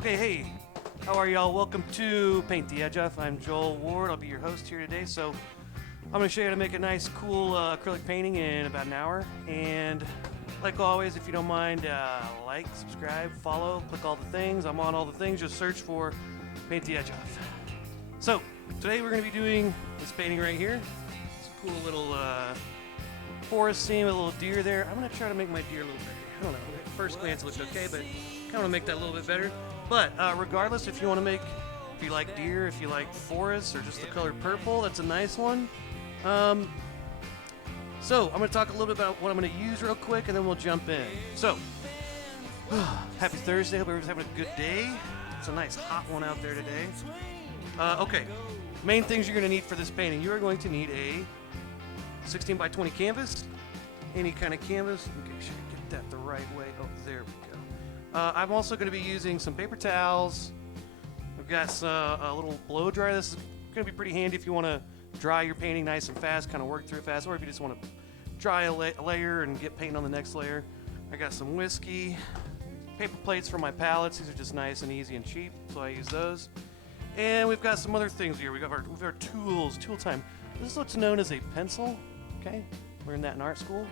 Okay, hey, how are y'all? Welcome to Paint the Edge Off. I'm Joel Ward. I'll be your host here today. So I'm going to show you how to make a nice, cool acrylic painting in about an hour. And like always, if you don't mind, like, subscribe, follow, click all the things. I'm on all the things. Just search for Paint the Edge Off. So today we're going to be doing this painting right here. It's a cool little forest scene with a little deer there. I'm going to try to make my deer a little better. I don't know. At first glance it looked okay, but kind of want to make that a little bit better. But regardless, if you want to make, if you like deer, if you like forests, or just the color purple, that's a nice one. So I'm going to talk a little bit about what I'm going to use real quick, and then we'll jump in. So, happy Thursday. Hope everyone's having a good day. It's a nice hot one out there today. Okay, main things you're going to need for this painting. You are going to need a 16 by 20 canvas, any kind of canvas. Okay, should I get that the right way? Oh, there we go. I'm also going to be using some paper towels. I've got a little blow dryer. This is going to be pretty handy if you want to dry your painting nice and fast, kind of work through it fast, or if you just want to dry a layer and get paint on the next layer. I got some whiskey, paper plates for my palettes. These are just nice and easy and cheap, so I use those. And we've got some other things here. We've got our tools, tool time. This is what's known as a pencil. Okay, learned that in art school.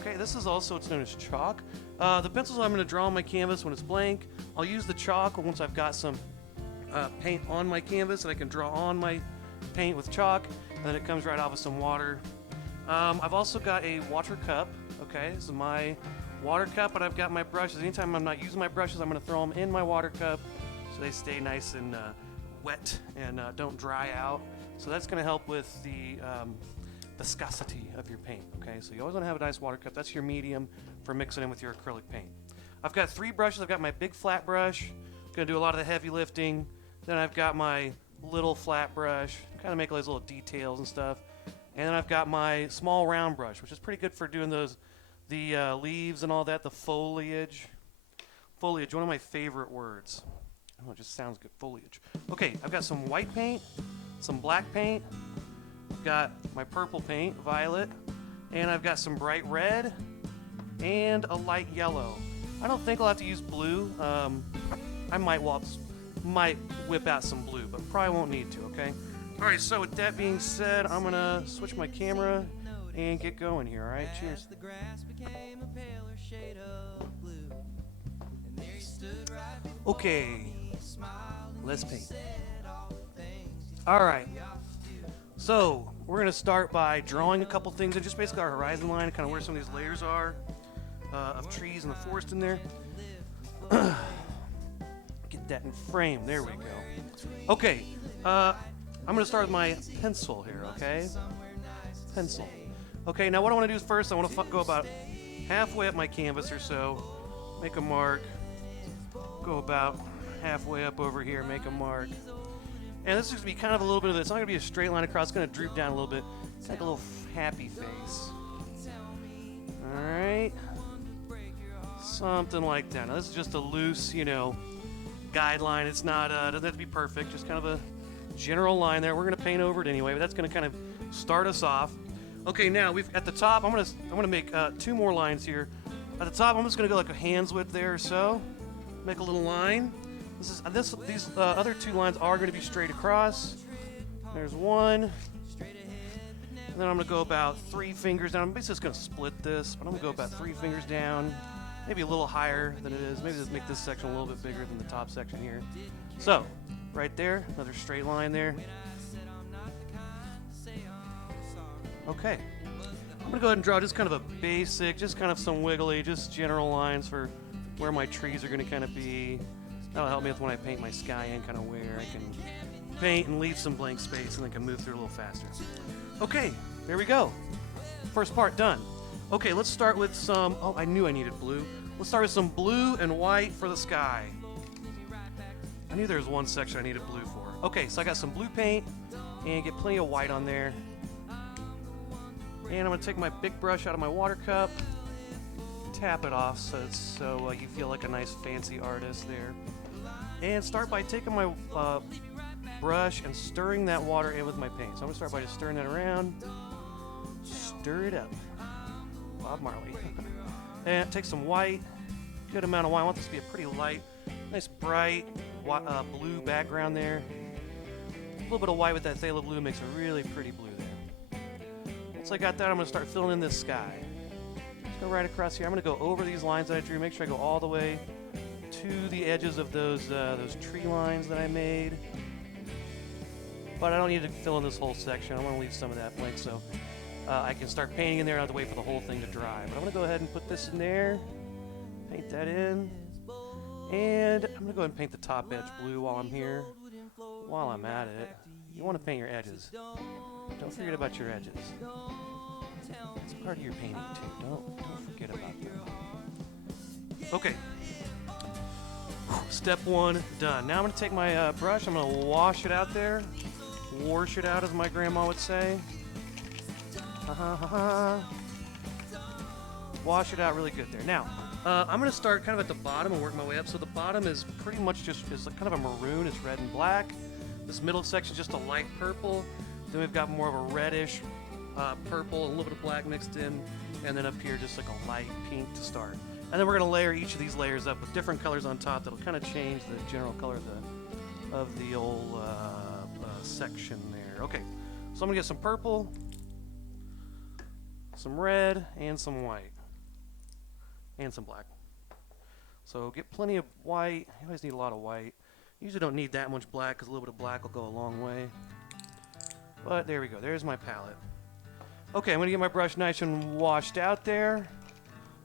Okay, this is also what's known as chalk. The pencils I'm going to draw on my canvas when it's blank. I'll use the chalk once I've got some paint on my canvas and I can draw on my paint with chalk, and then it comes right off with some water. I've also got a water cup. Okay, this is my water cup, but I've got my brushes. Anytime I'm not using my brushes, I'm going to throw them in my water cup so they stay nice and wet and don't dry out. So that's going to help with the viscosity of your paint. Okay, so you always want to have a nice water cup. That's your medium for mixing in with your acrylic paint. I've got 3 brushes. I've got my big flat brush, going to do a lot of the heavy lifting. Then I've got my little flat brush, kind of make all these little details and stuff. And then I've got my small round brush, which is pretty good for doing the leaves and all that, the foliage. Foliage, one of my favorite words. Oh, it just sounds good, foliage. Okay, I've got some white paint, some black paint, I've got my purple paint, violet, and I've got some bright red and a light yellow. I don't think I'll have to use blue. I might whip out some blue, but probably won't need to, okay? All right, so with that being said, I'm going to switch my camera and get going here, all right? Cheers. Okay, let's paint. All right. So we're going to start by drawing a couple things and just basically our horizon line, kind of where some of these layers are of trees and the forest in there. Get that in frame. There we go. Okay, I'm going to start with my pencil here, okay? Pencil. Okay, now what I want to do is first I want to go about halfway up my canvas or so, make a mark, go about halfway up over here, make a mark. And this is going to be kind of a little bit of this. It's not going to be a straight line across. It's going to droop down a little bit. It's like a little happy face. All right. Something like that. Now, this is just a loose, guideline. It's not, doesn't have to be perfect. Just kind of a general line there. We're going to paint over it anyway, but that's going to kind of start us off. Okay, now at the top, I'm going to make 2 more lines here. At the top, I'm just going to go like a hand's width there or so. Make a little line. These other 2 lines are going to be straight across. There's one. And then I'm going to go about 3 fingers down. I'm basically just going to split this, but I'm going to go about 3 fingers down. Maybe a little higher than it is. Maybe just make this section a little bit bigger than the top section here. So, right there, another straight line there. Okay. I'm going to go ahead and draw just kind of a basic, just kind of some wiggly, just general lines for where my trees are going to kind of be. That'll help me with when I paint my sky in, kind of where I can paint and leave some blank space and then can move through a little faster. Okay, there we go. First part done. Okay, let's start with some, I knew I needed blue. Let's start with some blue and white for the sky. I knew there was one section I needed blue for. Okay, so I got some blue paint and get plenty of white on there. And I'm going to take my big brush out of my water cup, tap it off so you feel like a nice fancy artist there. And start by taking my brush and stirring that water in with my paint. So I'm going to start by just stirring that around. Stir it up. Bob Marley. And take some white, good amount of white. I want this to be a pretty light Nice bright blue background there. A little bit of white with that phthalo blue makes a really pretty blue there. Once I got that, I'm going to start filling in this sky. Just go right across here. I'm going to go over these lines that I drew. Make sure I go all the way to the edges of those tree lines that I made. But I don't need to fill in this whole section. I want to leave some of that blank so I can start painting in there. I don't have to wait for the whole thing to dry. But I'm going to go ahead and put this in there. Paint that in. And I'm going to go ahead and paint the top edge blue while I'm here. While I'm at it, you want to paint your edges. Don't forget about your edges. It's part of your painting too. Don't forget about them. Okay. Step one done. Now I'm going to take my brush. I'm going to wash it out there. Wash it out, as my grandma would say. Wash it out really good there. Now, I'm going to start kind of at the bottom and work my way up. So the bottom is pretty much just kind of a maroon. It's red and black. This middle section is just a light purple. Then we've got more of a reddish purple and a little bit of black mixed in. And then up here, just like a light pink to start. And then we're going to layer each of these layers up with different colors on top that'll kind of change the general color of the old section there. Okay, so I'm going to get some purple, some red, and some white. And some black. So get plenty of white. You always need a lot of white. Usually don't need that much black because a little bit of black will go a long way. But there we go. There's my palette. Okay, I'm going to get my brush nice and washed out there.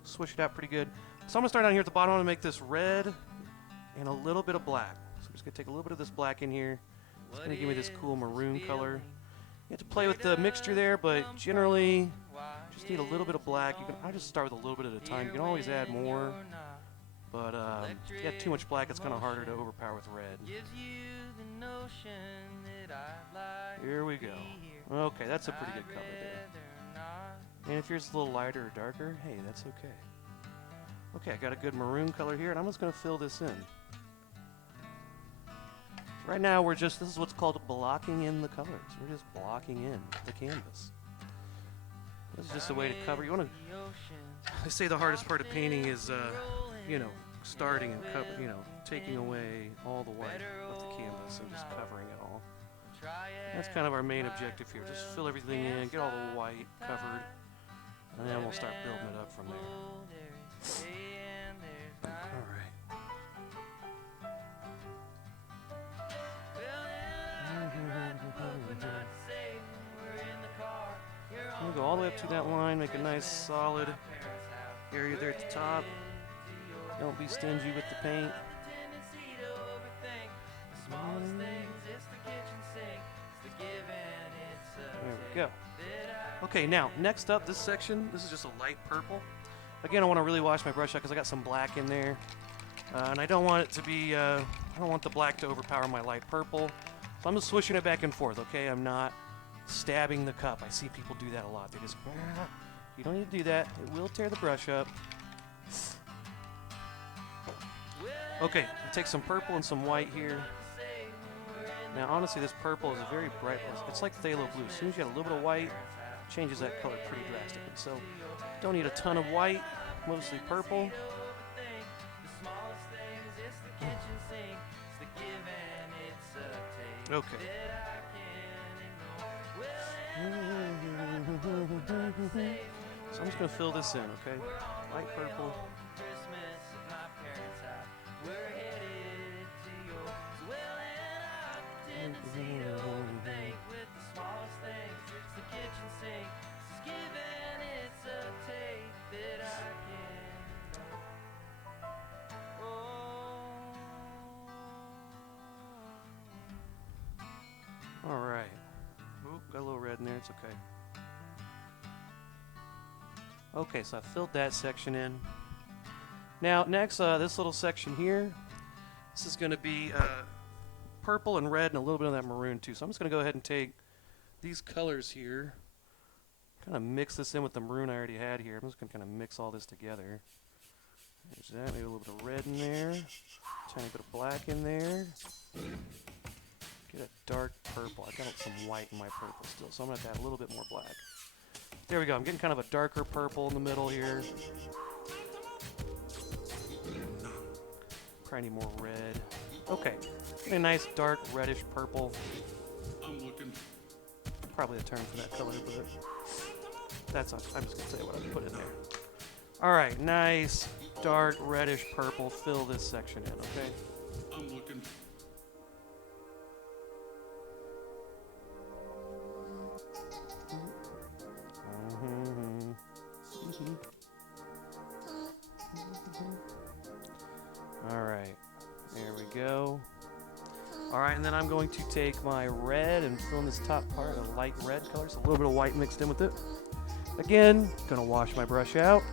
Swish it out pretty good. So I'm going to start down here at the bottom. I'm going to make this red and a little bit of black. So I'm just going to take a little bit of this black in here. It's going to give me this cool maroon color. You have to play with the mixture there, but generally just need a little bit of black. I just start with a little bit at a time. You can always add more, but if you add too much black, it's kind of harder to overpower with red. Here we go. Okay, that's a pretty good color there. And if yours is a little lighter or darker, hey, that's okay. Okay, I got a good maroon color here, and I'm just going to fill this in. Right now, this is what's called blocking in the colors. We're just blocking in the canvas. This is just a way to cover. I say the hardest part of painting is, starting and taking away all the white of the canvas and just covering it all. That's kind of our main objective here. Just fill everything in, get all the white covered, and then we'll start building it up from there. All right. I'm going to go all the way up to that line, make a nice solid area there at the top. Don't be stingy with the paint. There we go. Okay, now, next up, this section, this is just a light purple. Again, I want to really wash my brush out because I got some black in there. And I don't want it to be, I don't want the black to overpower my light purple. So I'm just swishing it back and forth, okay? I'm not stabbing the cup. I see people do that a lot. They just, you don't need to do that. It will tear the brush up. Okay, I'll take some purple and some white here. Now, honestly, this purple is a very bright, it's like phthalo blue. As soon as you add a little bit of white, it changes that color pretty drastically. So, don't need a ton of white, mostly purple. Okay. So I'm just going to fill this in, okay? Light purple. All right. Oop, got a little red in there. It's okay. Okay, so I filled that section in. Now, next, this little section here, this is going to be purple and red and a little bit of that maroon too. So I'm just going to go ahead and take these colors here, kind of mix this in with the maroon I already had here. I'm just going to kind of mix all this together. There's that, maybe a little bit of red in there, tiny bit of black in there. Get a dark purple. I got some white in my purple still, so I'm going to have to add a little bit more black. There we go. I'm getting kind of a darker purple in the middle here. probably need more red. Okay, a nice dark reddish purple. Probably a term for that color, but that's I'm just gonna say what I put in there. All right, nice dark reddish purple. Fill this section in, okay? All right, there we go. All right, and then I'm going to take my red and fill in this top part, a light red color, so a little bit of white mixed in with it. Again, gonna wash my brush out.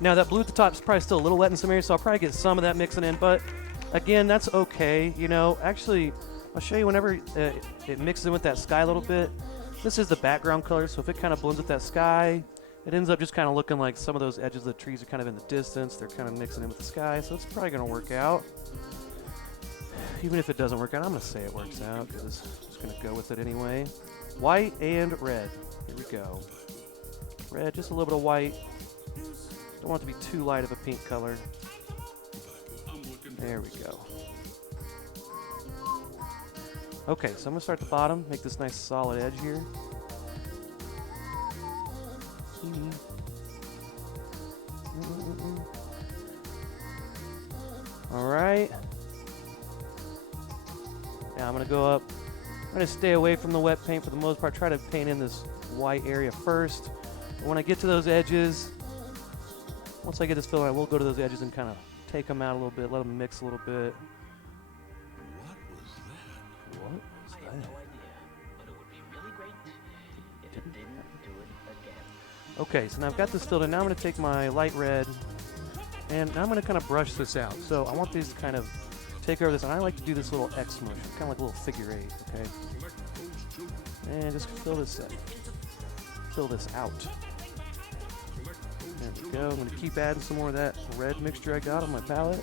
Now that blue at the top is probably still a little wet in some areas, so I'll probably get some of that mixing in, but again, that's okay. You know, actually, I'll show you whenever it mixes in with that sky a little bit. This is the background color, so if it kind of blends with that sky, it ends up just kind of looking like some of those edges of the trees are kind of in the distance. They're kind of mixing in with the sky, so it's probably gonna work out. Even if it doesn't work out, I'm going to say it works out because it's just going to go with it anyway. White and red. Here we go. Red, just a little bit of white. Don't want it to be too light of a pink color. There we go. Okay, so I'm going to start at the bottom, make this nice solid edge here. All right. Now I'm going to go up. I'm going to stay away from the wet paint for the most part. Try to paint in this white area first. And when I get to those edges, once I get this filled, I will go to those edges and kind of take them out a little bit, let them mix a little bit. What was that? I have no idea, but it would be really great if it didn't do it again. Okay, so now I've got this filled in. Now I'm going to take my light red, and now I'm going to kind of brush this out. So I want these to kind of take over this, and I like to do this little X motion, kind of like a little figure eight, okay? And just fill this in. Fill this out. There we go. I'm going to keep adding some more of that red mixture I got on my palette.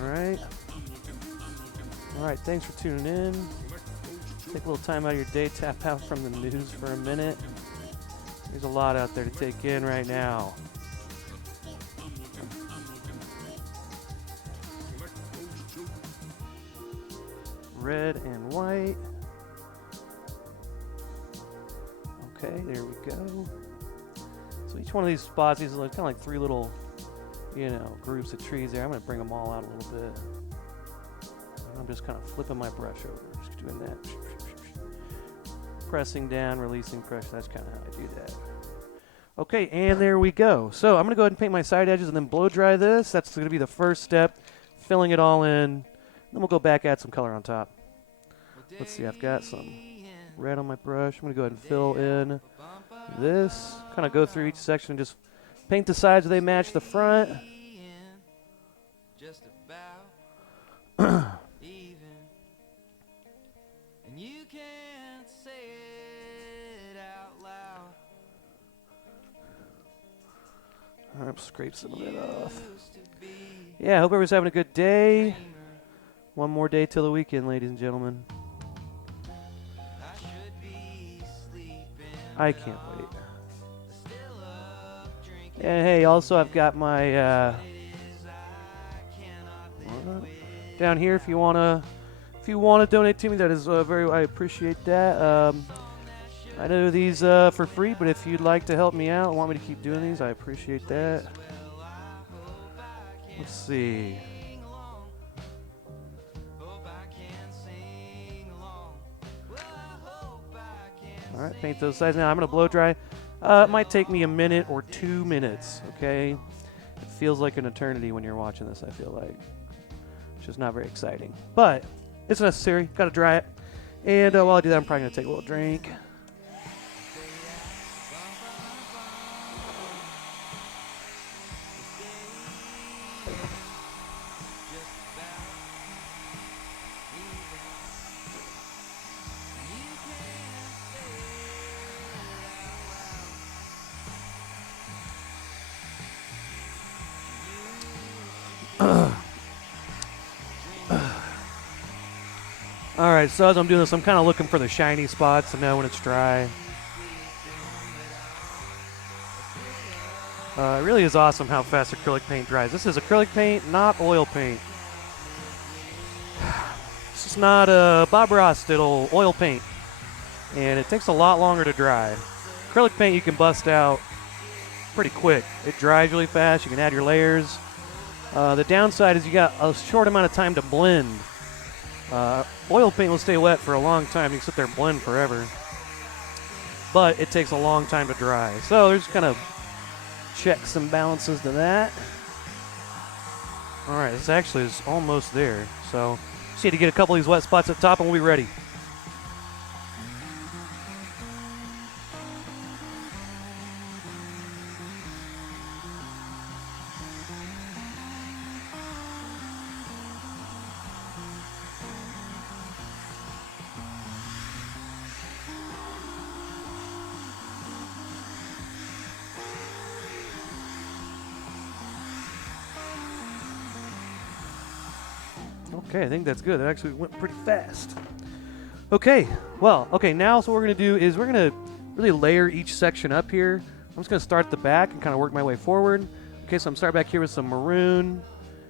Alright. Alright, thanks for tuning in. Take a little time out of your day, tap out from the news for a minute. There's a lot out there to take in right now. Red and white. Okay, there we go. So each one of these spots, these are kind of like three little, you know, groups of trees there. I'm going to bring them all out a little bit. And I'm just kind of flipping my brush over. Just doing that. Pressing down, releasing pressure. That's kind of how I do that. Okay, and there we go. So I'm going to go ahead and paint my side edges and then blow dry this. That's going to be the first step, filling it all in. Then we'll go back, add some color on top. Let's see, I've got some red on my brush. I'm going to go ahead and fill in this. Kind of go through each section and just paint the sides so they match the front. Just about even. And you can't say it out loud. All right, scrape some of it off. Yeah, I hope everyone's having a good day. One more day till the weekend, ladies and gentlemen. I can't wait. And hey, also I've got my down here if you wanna donate to me, that is I appreciate that. I do these for free, but if you'd like to help me out, want me to keep doing these, I appreciate that. Let's see. All right, paint those sides. Now I'm going to blow dry. It might take me a minute or 2 minutes, okay? It feels like an eternity when you're watching this, I feel like. It's just not very exciting. But it's necessary. Got to dry it. And while I do that, I'm probably going to take a little drink. Alright, so as I'm doing this, I'm kind of looking for the shiny spots to know when it's dry. It really is awesome how fast acrylic paint dries. This is acrylic paint, not oil paint. This is not Bob Ross did oil paint, and it takes a lot longer to dry. Acrylic paint you can bust out pretty quick. It dries really fast. You can add your layers. The downside is you got a short amount of time to blend. Oil paint will stay wet for a long time. You can sit there and blend forever, but it takes a long time to dry. So there's kind of checks and balances to that. All right, this actually is almost there. So just need to get a couple of these wet spots at the top and we'll be ready. Okay, I think that's good. That actually went pretty fast. Okay, now so what we're going to do is we're going to really layer each section up here. I'm just going to start at the back and kind of work my way forward. Okay, so I'm starting back here with some maroon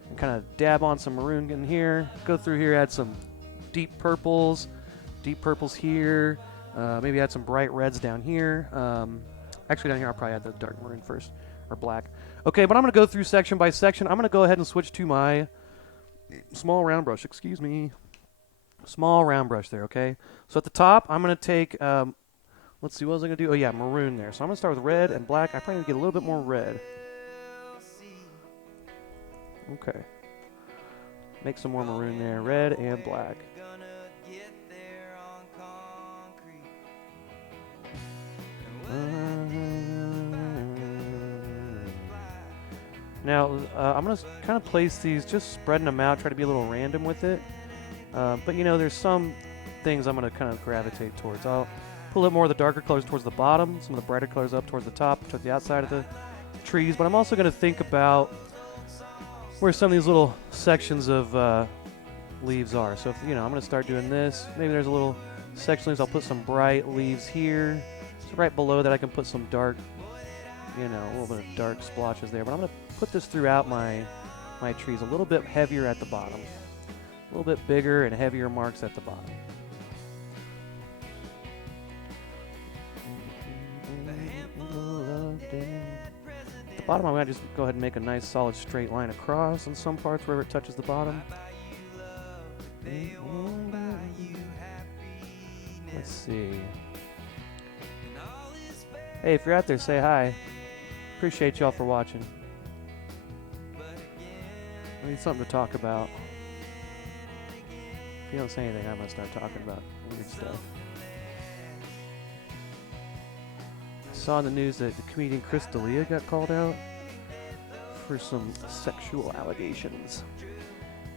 and kind of dab on some maroon in here. Go through here, add some deep purples here. Maybe add some bright reds down here. Actually, down here I'll probably add the dark maroon first, or black. Okay, but I'm going to go through section by section. I'm going to go ahead and switch to my small round brush, small round brush there, okay? So at the top, I'm going to take, let's see, what was I going to do? Oh, yeah, maroon there. So I'm going to start with red and black. I probably need to get a little bit more red. Okay. Make some more maroon there, red and black. Now, I'm going to kind of place these, just spreading them out, try to be a little random with it. But, you know, there's some things I'm going to kind of gravitate towards. I'll put a little more of the darker colors towards the bottom, some of the brighter colors up towards the top, towards the outside of the trees. But I'm also going to think about where some of these little sections of leaves are. So, if, you know, I'm going to start doing this. Maybe there's a little section of leaves. I'll put some bright leaves here. So right below that I can put some dark, you know, a little bit of dark splotches there. But I'm going to put this throughout my trees, a little bit heavier at the bottom, a little bit bigger and heavier marks at the bottom. At the bottom, I'm going to just go ahead and make a nice solid straight line across in some parts wherever it touches the bottom. Let's see. Hey, if you're out there, say hi. Appreciate y'all for watching. I need something to talk about. If you don't say anything, I'm going to start talking about weird stuff. I saw in the news that the comedian Chris D'Elia got called out for some sexual allegations.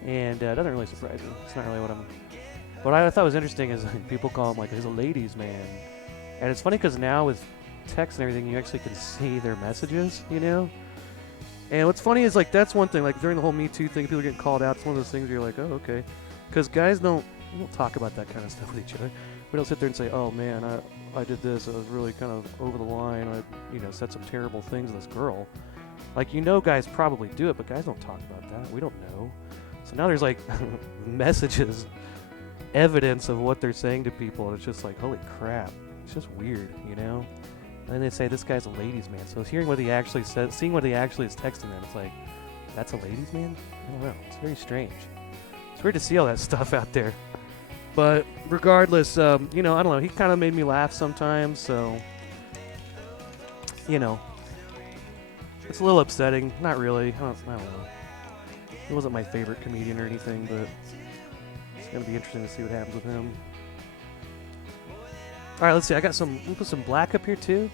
And that doesn't really surprise me. It's not really what I'm... What I thought was interesting is people call him like he's a ladies' man. And it's funny because now with text and everything, you actually can see their messages, you know? And what's funny is, like, that's one thing, like, during the whole Me Too thing, people are getting called out. It's one of those things where you're like, oh, okay. Because guys we don't talk about that kind of stuff with each other. We don't sit there and say, oh, man, I did this. I was really kind of over the line. I, you know, said some terrible things to this girl. Like, you know guys probably do it, but guys don't talk about that. We don't know. So now there's, like, messages, evidence of what they're saying to people. And it's just like, holy crap. It's just weird, you know? And then they say this guy's a ladies' man. So hearing what he actually says, seeing what he actually is texting them, it's like, that's a ladies' man? I don't know. It's very strange. It's weird to see all that stuff out there. But regardless, you know, I don't know. He kind of made me laugh sometimes, so, you know, it's a little upsetting. Not really. I don't know. He wasn't my favorite comedian or anything, but it's going to be interesting to see what happens with him. All right, let's see. We'll put some black up here too.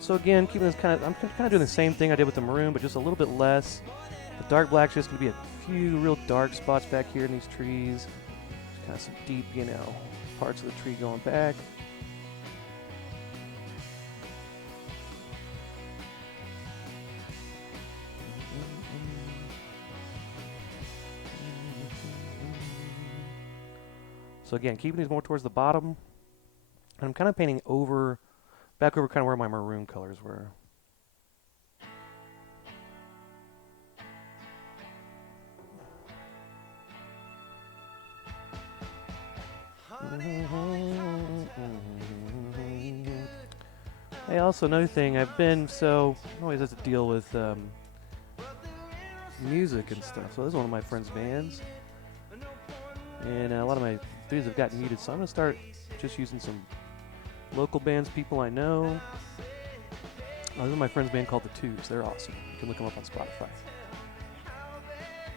So again, keeping this I'm kind of doing the same thing I did with the maroon, but just a little bit less. The dark black's just going to be a few real dark spots back here in these trees. Just kind of some deep, you know, parts of the tree going back. So again, keeping these more towards the bottom. And I'm kind of painting back over kind of where my maroon colors were. Hey, also another thing, I always have to deal with music and stuff. So this is one of my friend's bands, and a lot of my dudes have gotten muted. So I'm gonna start just using some local bands, people I know. This is my friend's band called The Twos. They're awesome. You can look them up on Spotify.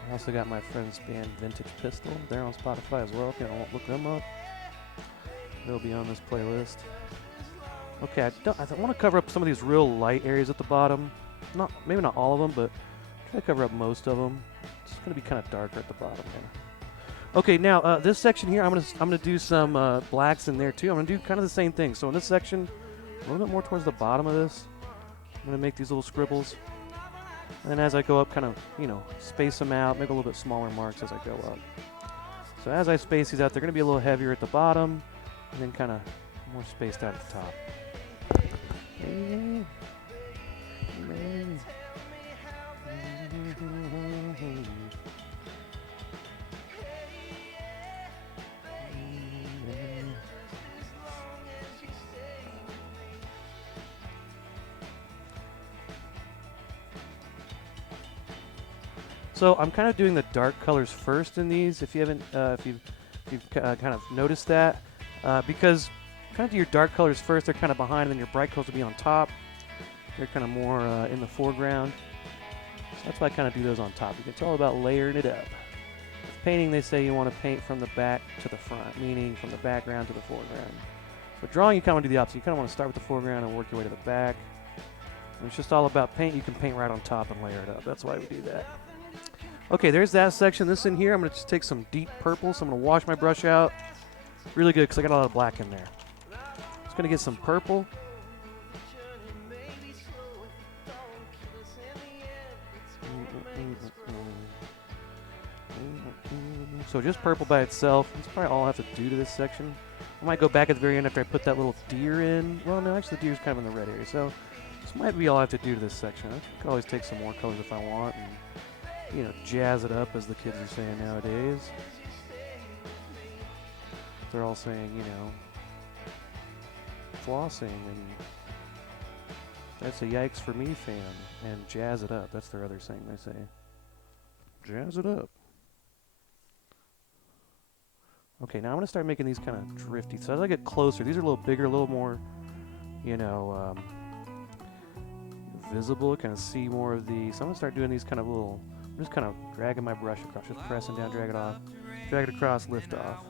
I also got my friend's band Vintage Pistol. They're on Spotify as well. If you don't look them up, they'll be on this playlist. Okay, I want to cover up some of these real light areas at the bottom. Maybe not all of them, but try to cover up most of them. It's going to be kind of darker at the bottom here. Okay, now this section here, I'm gonna do some blacks in there too. I'm gonna do kind of the same thing. So in this section, a little bit more towards the bottom of this, I'm gonna make these little scribbles, and then as I go up, kind of space them out, make a little bit smaller marks as I go up. So as I space these out, they're gonna be a little heavier at the bottom, and then kind of more spaced out at the top. So I'm kind of doing the dark colors first in these. If you haven't, if you've kind of noticed that, because kind of do your dark colors first, they're kind of behind, and then your bright colors will be on top. They're kind of more in the foreground. So that's why I kind of do those on top. It's all about layering it up. With painting, they say you want to paint from the back to the front, meaning from the background to the foreground. But drawing, you kind of want to do the opposite. You kind of want to start with the foreground and work your way to the back. And it's just all about paint. You can paint right on top and layer it up. That's why we do that. Okay, there's that section. This in here, I'm going to just take some deep purple. So I'm going to wash my brush out really good because I got a lot of black in there. Just going to get some purple. So just purple by itself. That's probably all I have to do to this section. I might go back at the very end after I put that little deer in. Well, no, actually the deer's kind of in the red area. So this might be all I have to do to this section. I could always take some more colors if I want and, jazz it up, as the kids are saying nowadays. They're all saying, flossing, and that's a yikes for me fan. And jazz it up. That's their other saying they say. Jazz it up. Okay, now I'm going to start making these kind of drifty. So as I get closer, these are a little bigger, a little more, visible. Kind of see more of these. So I'm going to start doing these kind of little, I'm just kind of dragging my brush across, just pressing down, drag it off, drag it across, lift off.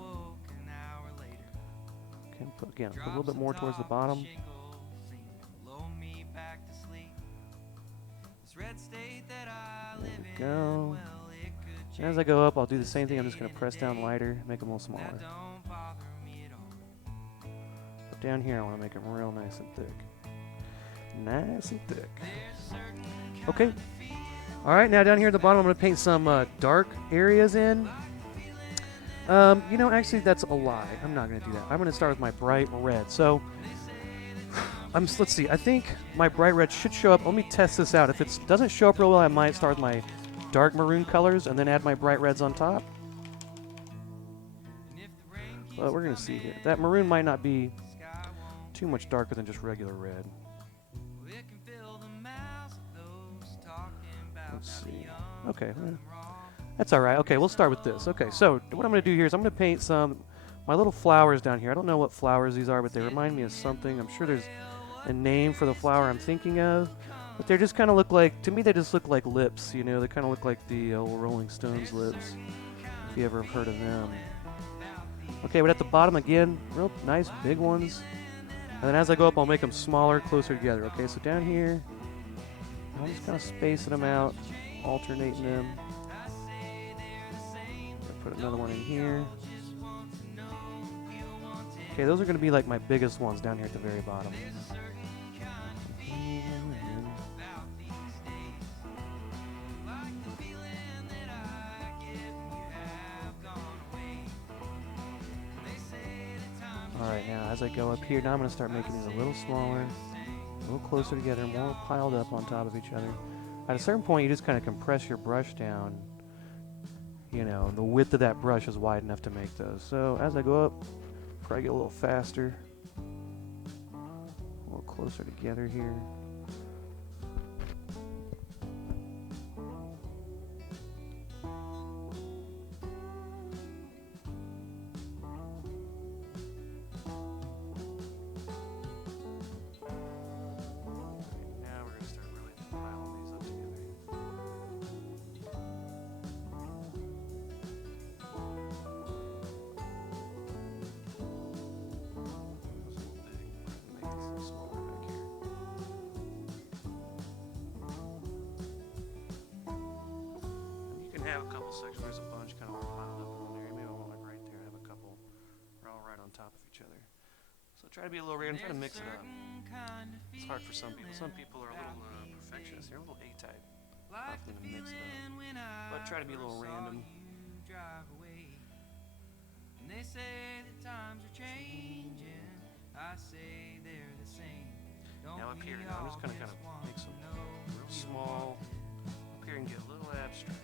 Okay, put a little bit more towards the bottom. There we go. And as I go up, I'll do the same thing. I'm just going to press down lighter, make them a little smaller. But down here, I want to make them real nice and thick. Nice and thick. Okay. All right, now down here at the bottom, I'm going to paint some dark areas in. Actually, that's a lie. I'm not going to do that. I'm going to start with my bright red. So, let's see. I think my bright red should show up. Let me test this out. If it doesn't show up real well, I might start with my dark maroon colors and then add my bright reds on top. But we're going to see here. That maroon might not be too much darker than just regular red. Let's see. Okay. That's all right. Okay, we'll start with this. Okay, so what I'm going to do here is I'm going to paint my little flowers down here. I don't know what flowers these are, but they remind me of something. I'm sure there's a name for the flower I'm thinking of. But they just kind of look like, to me they just look like lips, They kind of look like the old Rolling Stones lips, if you ever have heard of them. Okay, but at the bottom again, real nice big ones. And then as I go up, I'll make them smaller, closer together. Okay, so down here, I'm just kind of spacing them out, alternating them. Put another one in here. Okay, those are going to be like my biggest ones down here at the very bottom. right now. As I go up here, now I'm going to start making these a little smaller, a little closer together, more piled up on top of each other. At a certain point, you just kind of compress your brush down. You know, the width of that brush is wide enough to make those. So as I go up, probably get a little faster, a little closer together here. Have a couple sections. There's a bunch kind of all piled up in one area. Maybe I want like right there. Have a couple. They're all right on top of each other. So try to be a little random. Try to mix it up. It's hard for some people. Some people are a little perfectionist. They're a little A-type. Like to mix it up. But try to be a little random. And they say that times are changing. I say they're the same. Now up here, I'm just gonna kind of make some real small. Up here and get a little abstract.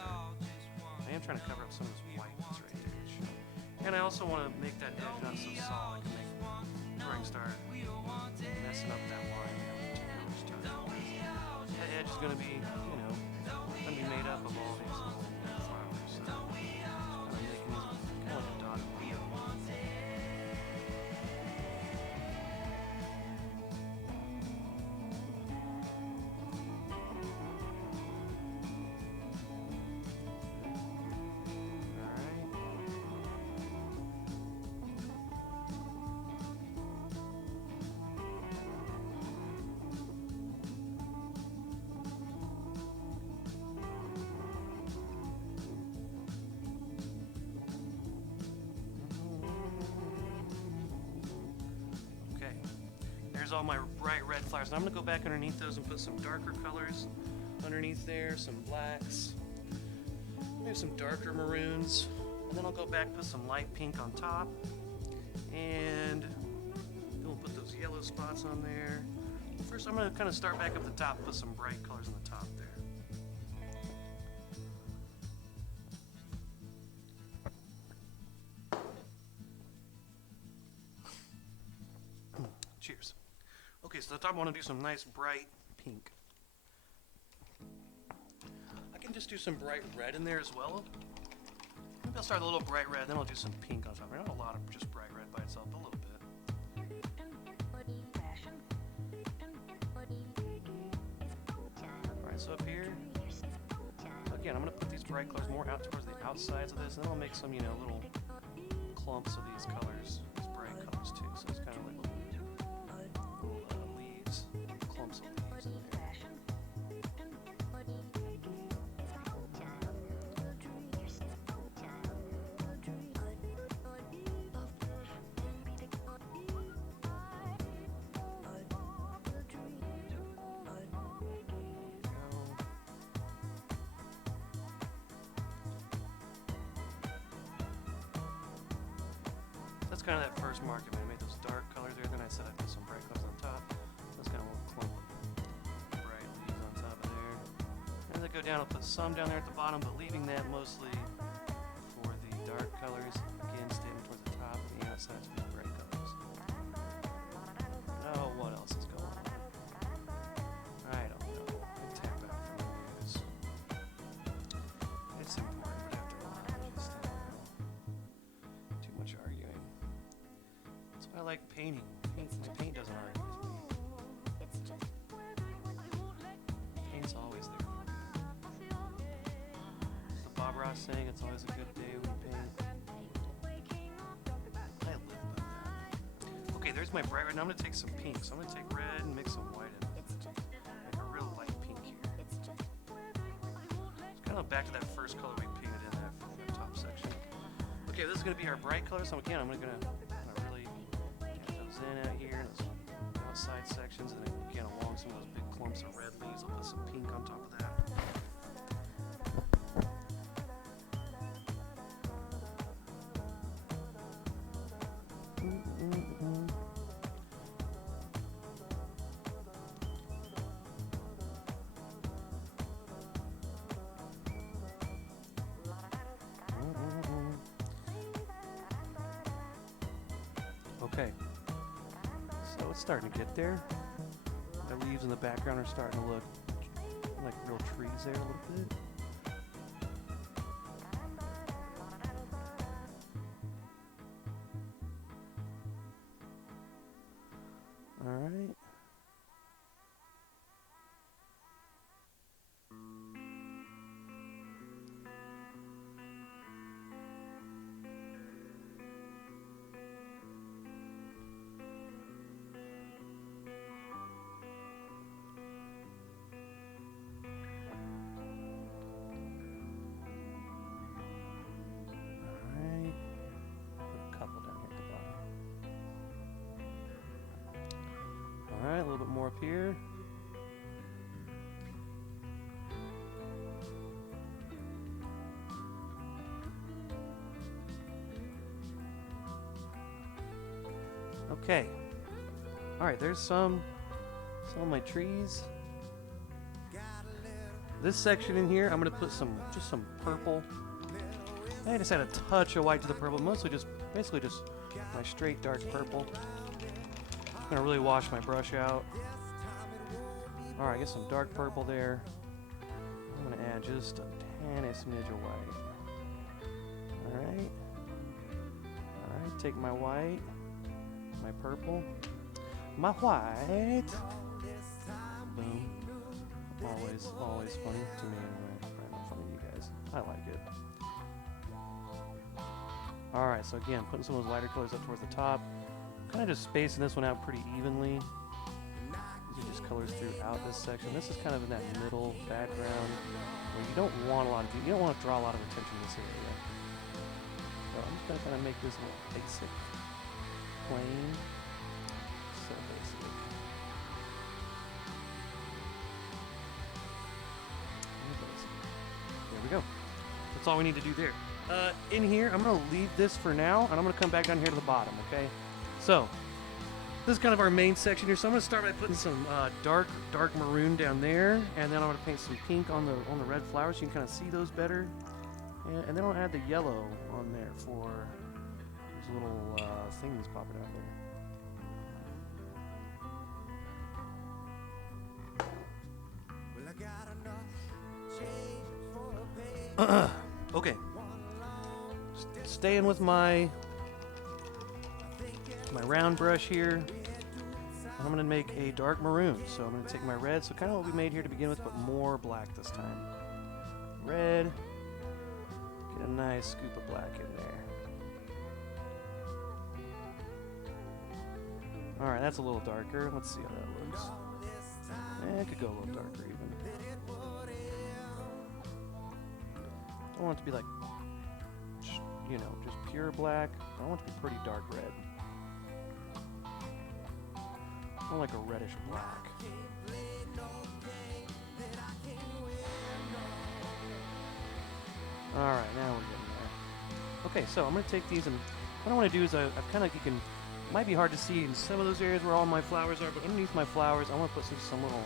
I am trying to cover up some of this white that's right there. And I also want to make that edge not so solid. I can make drawing start messing up that line there with too much time. That edge is going to be, you know, going to be made up of all these little flowers. So just kind of making these kind of like a dotted wheel. There's all my bright red flowers. And I'm going to go back underneath those and put some darker colors underneath there, some blacks, maybe some darker maroons. And then I'll go back and put some light pink on top. And then we'll put those yellow spots on there. First, I'm going to kind of start back up the top and put some bright colors on the top there. Cheers. Okay, so the top I want to do some nice bright pink. I can just do some bright red in there as well. Maybe I'll start a little bright red, then I'll do some pink on top. Not a lot of just bright red by itself, but a little bit. Alright, so up here, again, I'm going to put these bright colors more out towards the outsides of this, and then I'll make some, you know, little clumps of these colors, these bright colors too. So it's kind of like leaves, clumps of leaves in there. That's kind of that first mark I made those dark colors there. Then I said I put some bright colors on top. That's kind of a little clump of bright leaves on top of there. And as I go down, I'll put some down there at the bottom, but leaving that mostly for the dark colors. Again, staying towards the top and the outsides for the bright colors. Oh, what else is going on? I don't know. Let me tap out from the news. It's important, but after a while, just too much arguing. That's why I like painting. My paint doesn't argue with me. Paint's always there for me. The Bob Ross saying, it's always a good day when you paint. I live by that. Okay, there's my bright red. Now I'm going to take some pink. So I'm going to take red and mix some white in it. Make a real light pink here. It's kind of back to that first color we painted in that top section. Okay, this is going to be our bright color. So again, I'm going to really get those in out here, those outside sections, and then again along some of those big clumps of red leaves. I'll put some pink on top of that. Okay. So it's starting to get there. The leaves in the background are starting to look like real trees there a little bit. All right. Alright. Put a couple down here at the bottom. Alright, a little bit more up here. Okay. Alright, there's some of my trees. This section in here, I'm gonna put just some purple. I just add a touch of white to the purple, basically just my straight dark purple. I'm gonna really wash my brush out. Alright, get some dark purple there. I'm gonna add just a tiny smidge of white. Alright. Alright, take my white, my purple, my white. Boom. Always funny to me anyway. Probably not funny to you guys. I like it. Alright, so again, putting some of those lighter colors up towards the top. Kind of just spacing this one out pretty evenly. These are just colors throughout this section. This is kind of in that middle background where you don't want you don't want to draw a lot of attention to this area. So I'm just gonna kind of make this more basic, plain, so basic. There we go. That's all we need to do there. In here, I'm going to leave this for now, and I'm going to come back down here to the bottom, okay? So, this is kind of our main section here. So I'm going to start by putting some dark maroon down there, and then I'm going to paint some pink on the red flowers so you can kind of see those better. And then I'll add the yellow on there for those little things popping out there. Okay. Staying with my round brush here, I'm going to make a dark maroon. So I'm going to take my red, so kind of what we made here to begin with, but more black this time. Red, get a nice scoop of black in there. Alright, that's a little darker. Let's see how that looks. It could go a little darker even. I want it to be like, you know, just pure black. I want it to be pretty dark red. More like a reddish black. Alright, now we're getting there. Okay, so I'm going to take these, and what I want to do is I've kind of, might be hard to see in some of those areas where all my flowers are, but underneath my flowers, I want to put some little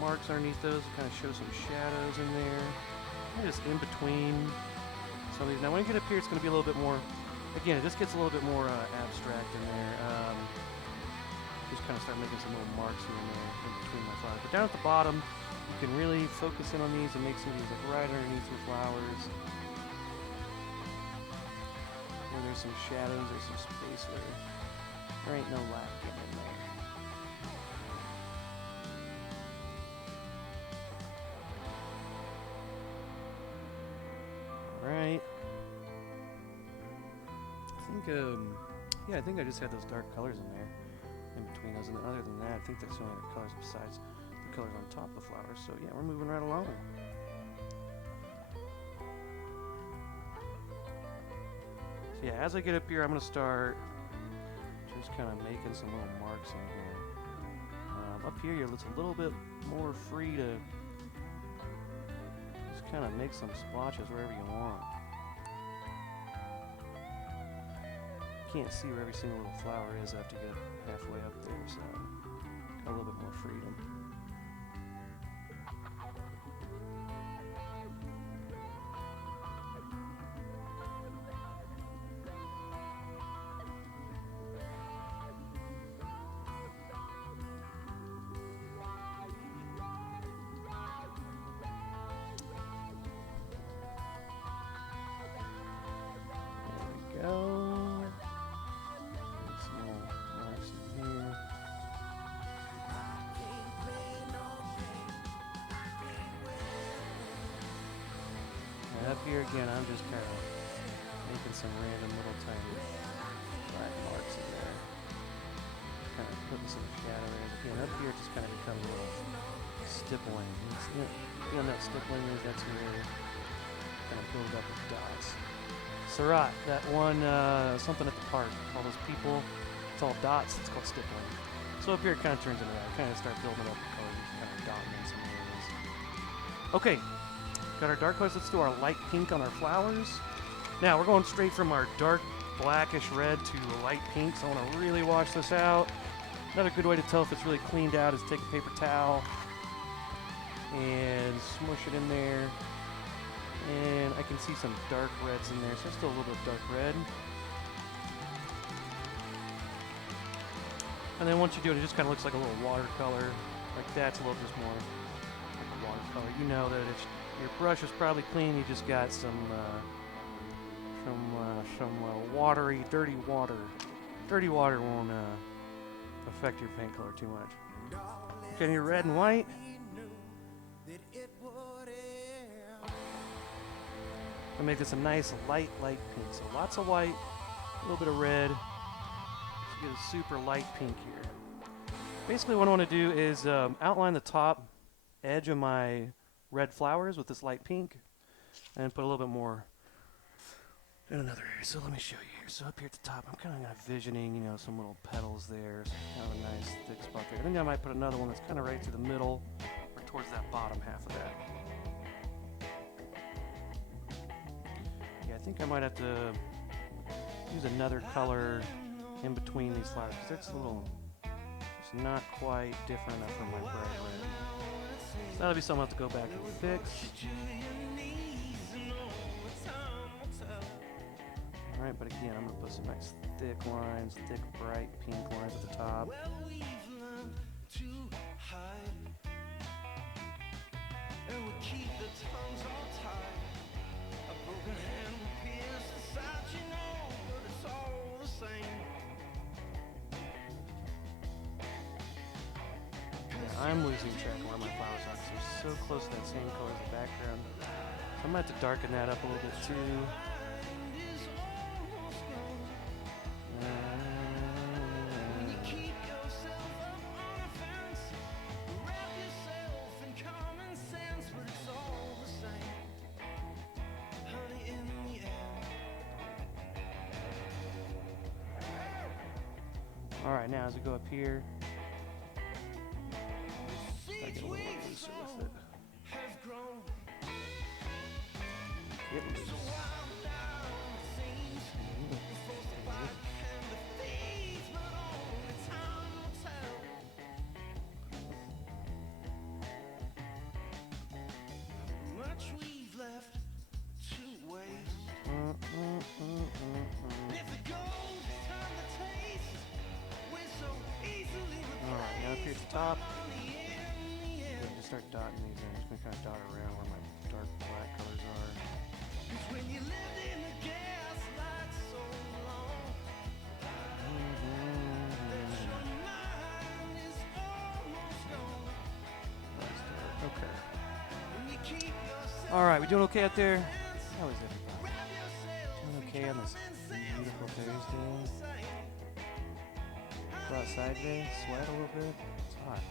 marks underneath those to kind of show some shadows in there. Just in between some of these. Now when you get up here, it's going to be a little bit more, again, it just gets a little bit more abstract in there. Just kind of start making some little marks here and there in between my flowers. But down at the bottom, you can really focus in on these and make some of these like right underneath some flowers. Where there's some shadows, there's some space where there ain't no light getting in there. Alright. I think I just had those dark colors in there, in between those, and other than that, I think that's the only other colors besides the colors on top of the flowers. So yeah, we're moving right along. So yeah, as I get up here, I'm going to start just kind of making some little marks in here. Up here, it's a little bit more free to just kind of make some splotches wherever you want. Can't see where every single little flower is after you get halfway up there, so got a little bit more freedom. up here again, I'm just kind of making some random little tiny black marks in there. Kind of putting some shadow areas. Again, up here it just kind of becomes a little stippling. You know what stippling is? That's where kind of build up with dots. Surat, that one, something at the park. All those people, it's all dots. It's called stippling. So up here it kind of turns into that. Kind of start building up the colors, kind of dotting in some areas. Okay, got our dark colors. Let's do our light pink on our flowers. Now we're going straight from our dark blackish red to a light pink, so I want to really wash this out. Another good way to tell if it's really cleaned out is take a paper towel and smush it in there. And I can see some dark reds in there, so there's still a little bit of dark red. And then once you do it, it just kind of looks like a little watercolor. Like that's a little just more like a watercolor. You know that if your brush is probably clean, you just got some watery, dirty water. Dirty water won't affect your paint color too much. Okay, your red and white. I'll make this a nice light pink. So lots of white, a little bit of red. So get a super light pink here. Basically what I want to do is outline the top edge of my red flowers with this light pink and put a little bit more in another area. So let me show you here. So up here at the top, I'm kind of envisioning, you know, some little petals there. So kind of a nice thick spot there. And then I might put another one that's kind of right to the middle or towards that bottom half of that. Yeah, I think I might have to use another color in between these flowers because it's a little, it's not quite different enough from my bright red. So that'll be something I'll have to go back and fix. Alright, but again, I'm going to put some nice thick lines, thick bright pink lines at the top. I'm losing track of where my flowers are because they're so close to that same color as the background. So I'm going to have to darken that up a little bit too. Alright, now as we go up here, I get a little looser with it. Get loose. Alright, now up here at the top, just start dotting these in. I'm just going to kind of dot around where my dark black colors are. Okay. Alright, we doing okay out there? How is everybody? Doing okay on this beautiful Thursday? Go outside today, sweat a little bit. It's hot.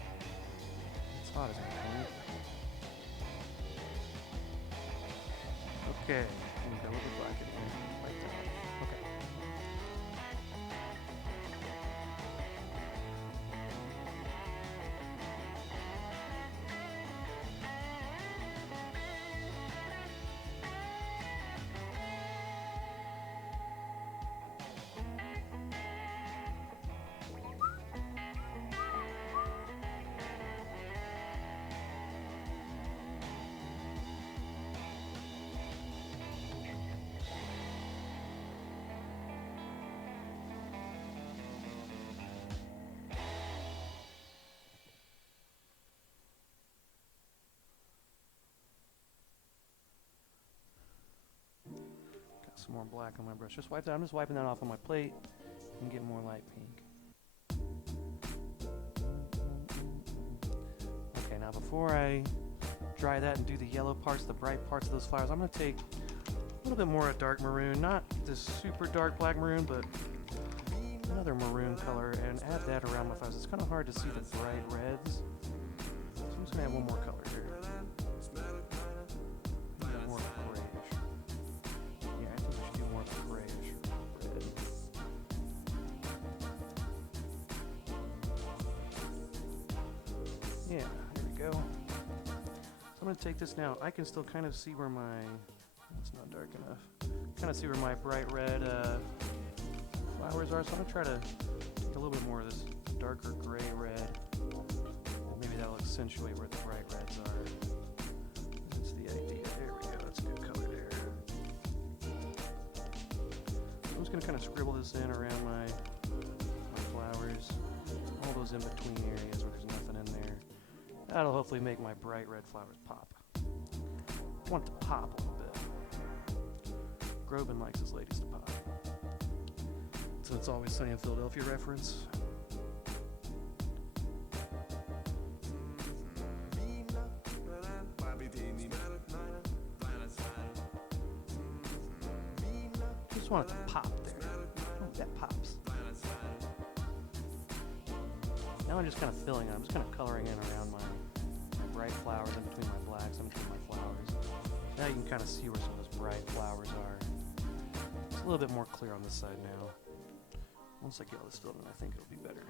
It's hot as anything. Okay, I'm gonna go a little bit black in here, like that. Okay. Some more black on my brush. Just wipe that. I'm just wiping that off on my plate and get more light pink. Okay, now before I dry that and do the yellow parts, the bright parts of those flowers, I'm going to take little bit more a dark maroon, not this super dark black maroon, but another maroon color, and add that around my flowers. It's kind of hard to see the bright reds, so I'm just gonna add one more color here. More grayish. Yeah, I think we should do more grayish red. Yeah, there we go. So I'm gonna take this now. I can still kind of see where my, it's not dark enough, kind of see where my bright red flowers are, so I'm gonna try to take a little bit more of this darker gray red, and maybe that'll accentuate where the bright reds are. That's the idea. There we go. That's a good color there. So I'm just gonna kind of scribble this in around my flowers, all those in between areas where there's nothing in there. That'll hopefully make my bright red flowers pop. I want it to pop a little bit. Groban likes his ladies to pop. So It's Always Sunny in Philadelphia reference. Just want it to pop there. Oh, that pops. Now I'm just kind of filling it. I'm just kind of coloring in around my bright flowers in between my blacks, in between my flowers. Now you can kind of see where some of those bright flowers are. It's a little bit more clear on this side now. Once I get all this filled in, I think it'll be better.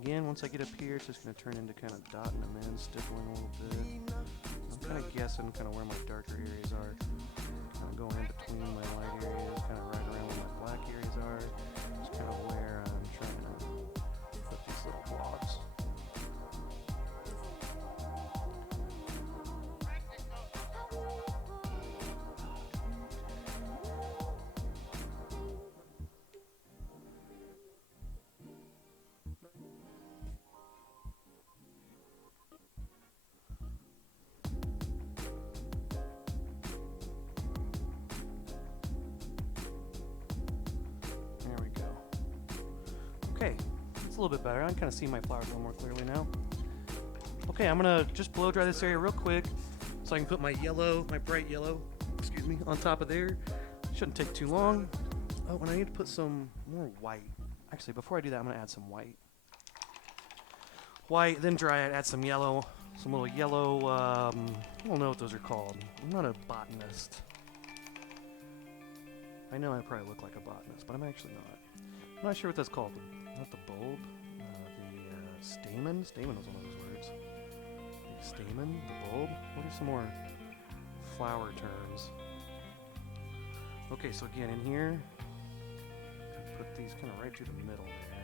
Again, once I get up here, it's just going to turn into kind of dotting them in, stippling a little bit. I'm kind of guessing kind of where my darker areas are. Kind of going in between my light areas, kind of right around where my black areas are. Just kind of where I'm trying to put these little blobs. Okay, it's a little bit better. I can kind of see my flowers a little more clearly now. Okay, I'm gonna just blow dry this area real quick so I can put my yellow, my bright yellow, excuse me, on top of there. Shouldn't take too long. Oh, and I need to put some more white. Actually, before I do that, I'm gonna add some white. White, then dry it, add some yellow, some little yellow, I don't know what those are called. I'm not a botanist. I know I probably look like a botanist, but I'm actually not. I'm not sure what that's called. Not the bulb, the stamen. Stamen was one of those words. The stamen, the bulb. What are some more flower terms? Okay, so again in here, put these kind of right through the middle there.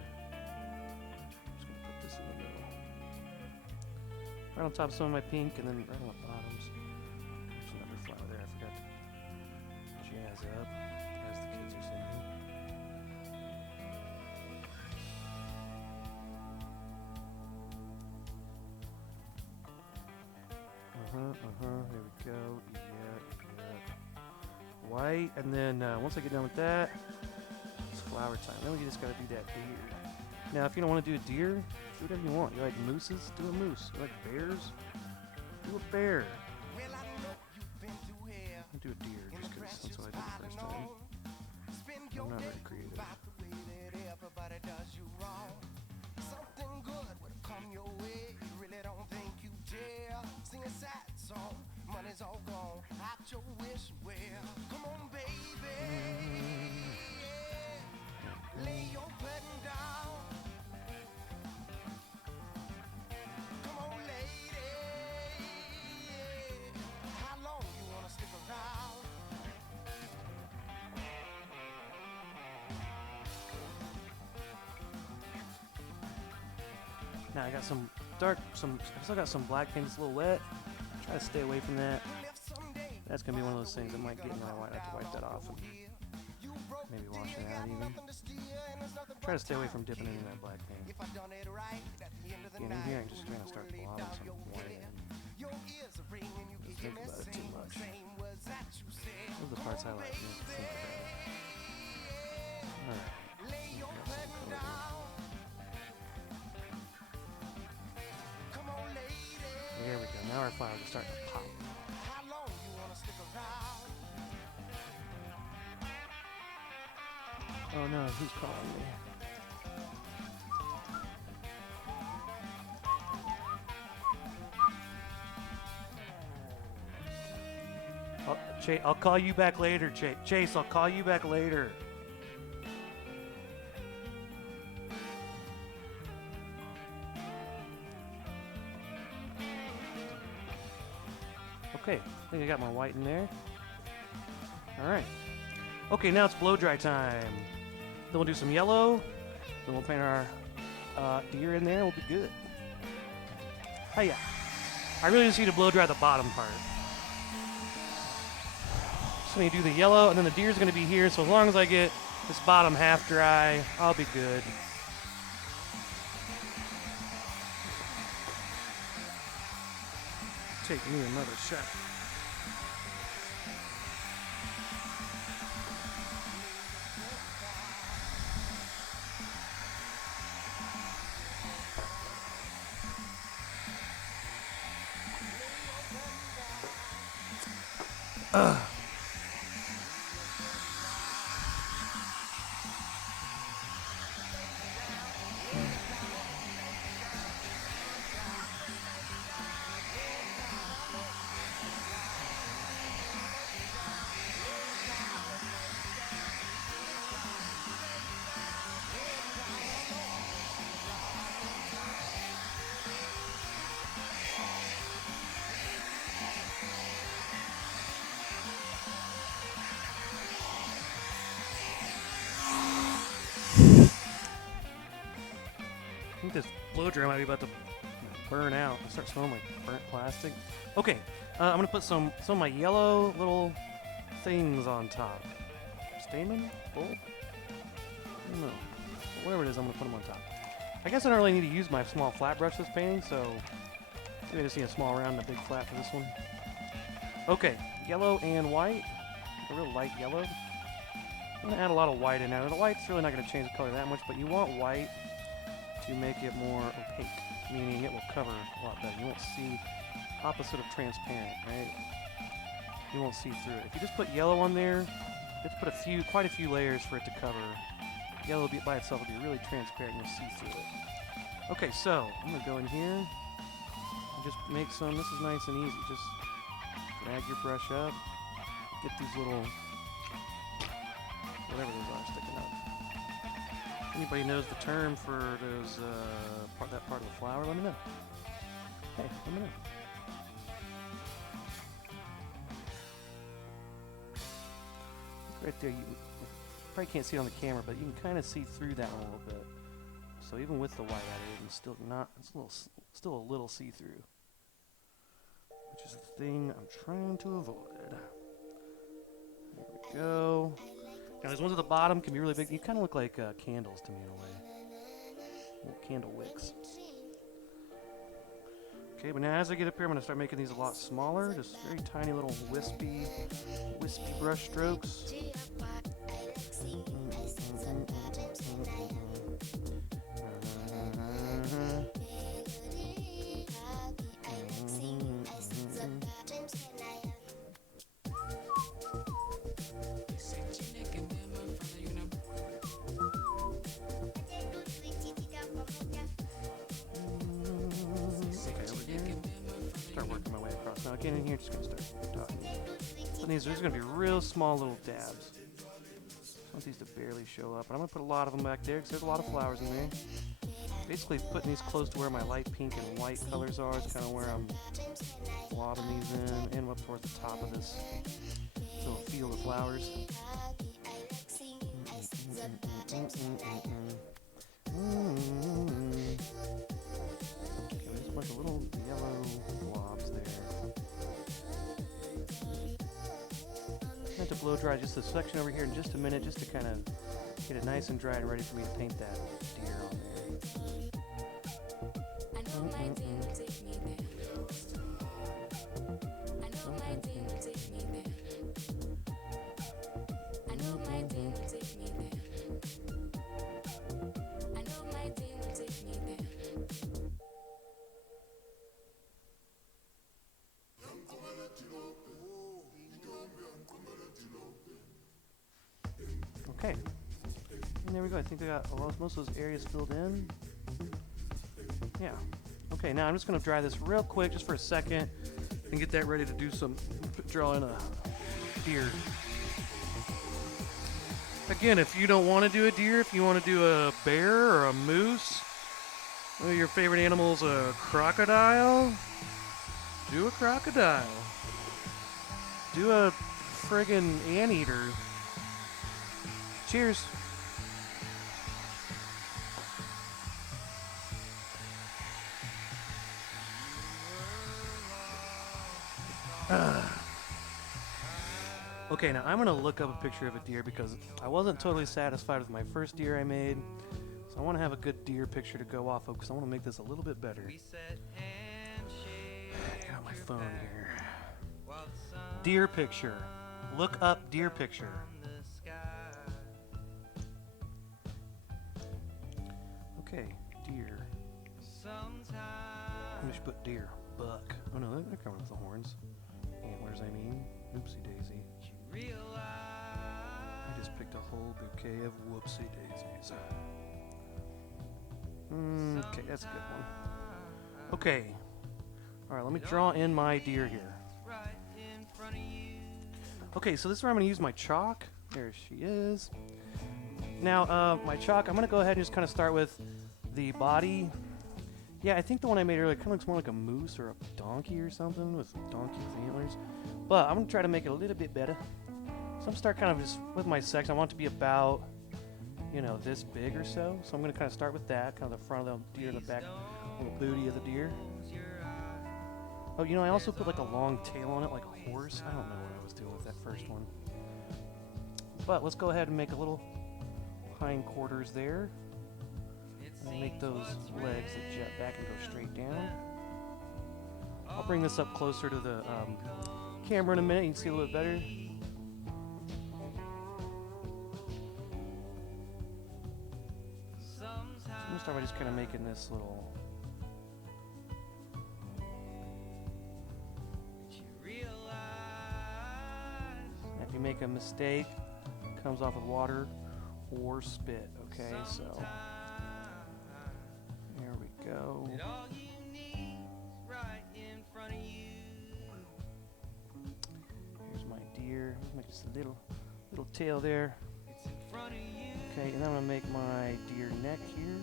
Just gonna put this in the middle, right on top of some of my pink, and then right on the bottoms. There's another flower there. I forgot to jazz up, as the kids are saying. There we go. Yeah. White, and then once I get done with that, it's flower time. Then we just gotta do that deer. Now, if you don't want to do a deer, do whatever you want. You like mooses? Do a moose. You like bears? Do a bear. I'll do a deer just because that's what I did the first time. I'm not very creative. Money's all gone out your wish well. Come on, baby. Lay your burden down. Come on, lady. How long you wanna stick around? Now I got some dark, I still got some black paint. It's a little wet. Try to stay away from that. That's gonna be one of those things that might get in my white. I have to wipe that off and Maybe wash it out even. Try to stay away from dipping into that black paint. And in here, I'm just going to start blobbing some white in. Just think about it too much. Those are the parts I like. You have to think about it. Alright. There we go. Now our flowers are starting to pop. Oh no, who's calling me? I'll call you back later, Chase. I'll call you back later. Okay, I think I got my white in there. Alright. Okay, now it's blow dry time. Then we'll do some yellow. Then we'll paint our deer in there. We'll be good. Hiya. I really just need to blow dry the bottom part. Just going to do the yellow, and then the deer's going to be here. So as long as I get this bottom half dry, I'll be good. Take me another shot. I think this blow dryer might be about to burn out. It starts smelling like burnt plastic. Okay, I'm gonna put some of my yellow little things on top. Stamen? Bulb? I don't know. But whatever it is, I'm gonna put them on top. I guess I don't really need to use my small flat brush this painting, so maybe I just need a small round and a big flat for this one. Okay, yellow and white. A real light yellow. I'm gonna add a lot of white in there. The white's really not gonna change the color that much, but you want white to make it more opaque, meaning it will cover a lot better. You won't see, opposite of transparent, right? You won't see through it. If you just put yellow on there, you have to put quite a few layers for it to cover. Yellow by itself will be really transparent and you'll see through it. Okay, so I'm gonna go in here and just make some. This is nice and easy. Just drag your brush up, get these little, whatever those are sticking up. Anybody knows the term for those that part of the flower? Let me know. Hey, let me know. Right there, you probably can't see it on the camera, but you can kind of see through that one a little bit. So even with the white added, it's still not. It's still a little see-through, which is the thing I'm trying to avoid. There we go. Now these ones at the bottom can be really big. You kind of look like candles to me in a way. Little candle wicks. Okay, but now as I get up here, I'm going to start making these a lot smaller. Just very tiny little wispy brush strokes. Now again in here, just gonna start dotting. And these are just gonna be real small little dabs. Just want these to barely show up. But I'm gonna put a lot of them back there because there's a lot of flowers in there. Basically putting these close to where my light pink and white colors are is kind of where I'm blobbing these in and up towards the top of this little field of flowers. Okay, there's a bunch of little yellow blobs there. I have to blow dry just a section over here in just a minute, just to kind of get it nice and dry and ready for me to paint that deer on there. Okay, and there we go. I think I got most of those areas filled in. Yeah. Okay, now I'm just going to dry this real quick, just for a second, and get that ready to do some drawing a deer. Again, if you don't want to do a deer, if you want to do a bear or a moose, or your favorite animal's a crocodile, do a crocodile. Do a friggin' anteater. Cheers. Okay, now I'm gonna look up a picture of a deer because I wasn't totally satisfied with my first deer I made. So I want to have a good deer picture to go off of because I want to make this a little bit better. I got my phone here. Deer picture. Look up deer picture. Okay, deer. I should put deer. Buck. Oh no, they're coming with the horns. Antlers, I mean. Oopsie daisy. I just picked a whole bouquet of whoopsie daisies. Okay, that's a good one. Okay. Alright, let me draw in my deer here. Okay, so this is where I'm going to use my chalk. There she is. Now, my chalk, I'm going to go ahead and just kind of start with the body. Yeah, I think the one I made earlier kind of looks more like a moose or a donkey or something with donkey antlers. But I'm going to try to make it a little bit better. So I'm going to start kind of just with my section. I want it to be about, you know, this big or so. So I'm going to kind of start with that, kind of the front of the deer, the back, little booty of the deer. Oh, you know, I also put like a long tail on it, like a horse. I don't know what I was doing with that first one. But let's go ahead and make a little hindquarters there. And make those legs that jet back and go straight down. I'll bring this up closer to the camera in a minute. You can see a little bit better. So I'm going to start by just kind of making this little... If you make a mistake, it comes off with water or spit, okay? So... There we go. Here's my deer. Make just a little tail there. Okay, and then I'm gonna make my deer neck here,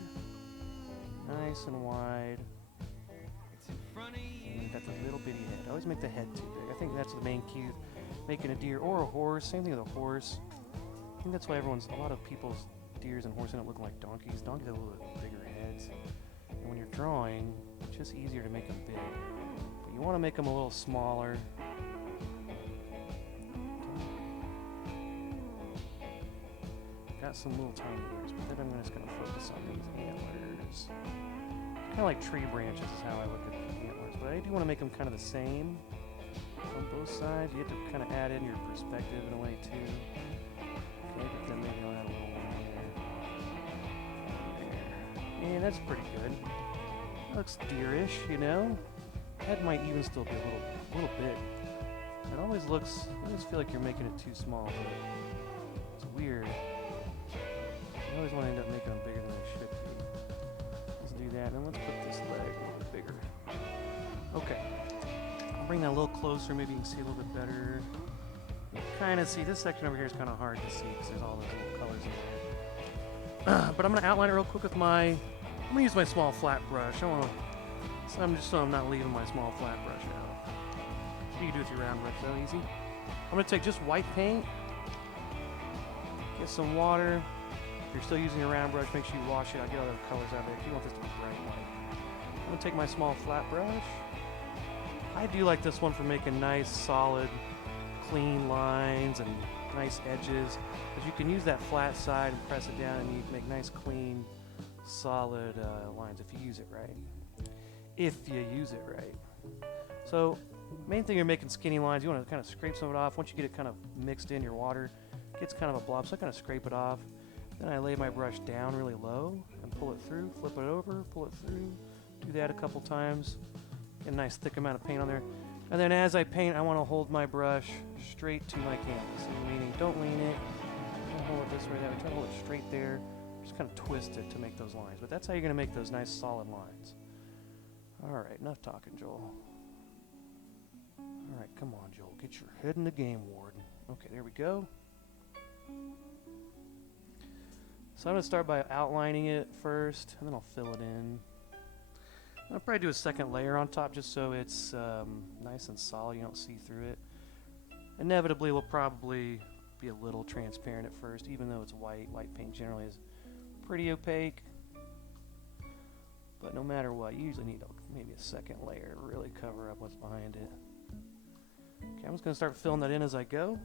nice and wide. And got the little bitty head. I always make the head too big. I think that's the main key. Making a deer or a horse. Same thing with a horse. I think that's why a lot of people's deers and horses end up looking like donkeys. Donkeys have a little bit bigger heads. And when you're drawing, it's just easier to make them big. But you want to make them a little smaller. Got some little tiny ears, but then I'm just going to focus on these antlers. Kind of like tree branches is how I look at the antlers. But I do want to make them kind of the same on both sides. You have to kind of add in your perspective in a way too. Okay, but then maybe I'll add a little one there. And that's pretty good. Looks deerish, you know. Head might even still be a little big. It always looks. I always feel like you're making it too small, but it's weird. You always want to end up making them bigger than they should be. Let's do that, and let's put this leg a little bit bigger. Okay. I'll bring that a little closer. Maybe you can see a little bit better. Kind of see this section over here is kind of hard to see because there's all those little colors in there. But I'm going to outline it real quick with my... I'm going to use my small flat brush. I want to... So I'm not leaving my small flat brush out. You can do it with your round brush though, easy. I'm going to take just white paint. Get some water. If you're still using your round brush, make sure you wash it out. Get all the colors out of it. You want this to be bright white. I'm going to take my small flat brush. I do like this one for making nice, solid, clean lines and nice edges. Because you can use that flat side and press it down, and you make nice, clean, solid lines if you use it right. If you use it right. So, main thing you're making skinny lines, you want to kind of scrape some of it off. Once you get it kind of mixed in your water, it gets kind of a blob, so I kind of scrape it off. Then I lay my brush down really low and pull it through, flip it over, pull it through. Do that a couple times. Get a nice thick amount of paint on there. And then as I paint, I want to hold my brush straight to my canvas, meaning don't lean it, don't hold it this way, that way. Try to hold it straight there. Just kind of twist it to make those lines. But that's how you're going to make those nice solid lines. Alright, enough talking, Joel. Alright, come on, Joel. Get your head in the game, Warden. Okay, there we go. So I'm going to start by outlining it first, and then I'll fill it in. I'll probably do a second layer on top just so it's nice and solid, you don't see through it. Inevitably, it will probably be a little transparent at first, even though it's white. White paint generally is pretty opaque. But no matter what, you usually need maybe a second layer to really cover up what's behind it. Okay, I'm just going to start filling that in as I go.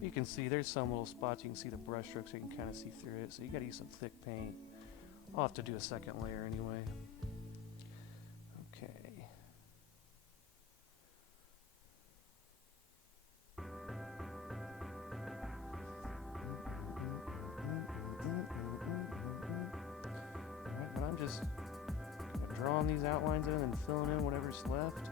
You can see there's some little spots you can see the brush strokes so you can kind of see through it. So you got to use some thick paint. I'll have to do a second layer anyway. Okay. Alright, but I'm just drawing these outlines in and filling in whatever's left.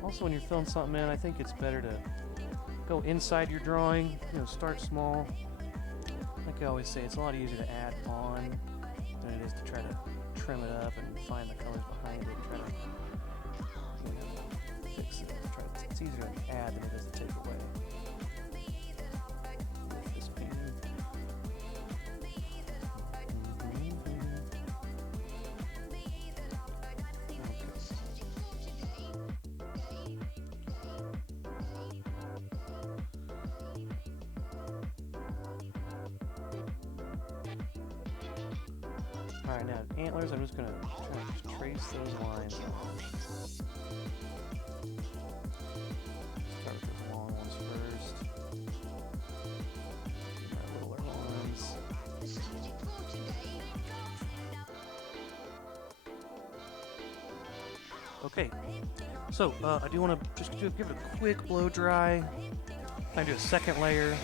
Also, when you're filling something in, I think it's better to go inside your drawing. You know, start small. Like I always say, it's a lot easier to add on than it is to try to trim it up and find the colors behind it and try to, you know, fix it. It's easier to add than it is to take away. With this painting. Alright, now antlers, I'm just going to try to just trace those lines. Start with those long ones first. Littler ones. Okay, so I do want to just give it a quick blow dry. I do a second layer.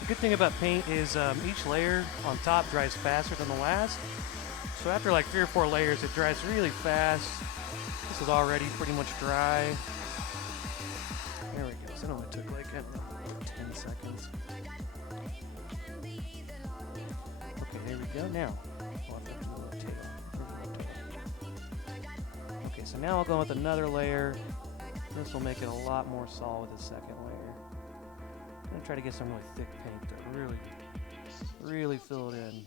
The good thing about paint is each layer on top dries faster than the last. So after like 3 or 4 layers, it dries really fast. This is already pretty much dry. There we go. So it only took like 10 seconds. Okay, there we go. Now, we'll have to do a little tail. Okay, so now I'll go with another layer. This will make it a lot more solid with the second layer. I'm going to try to get some really thick paint to really fill it in.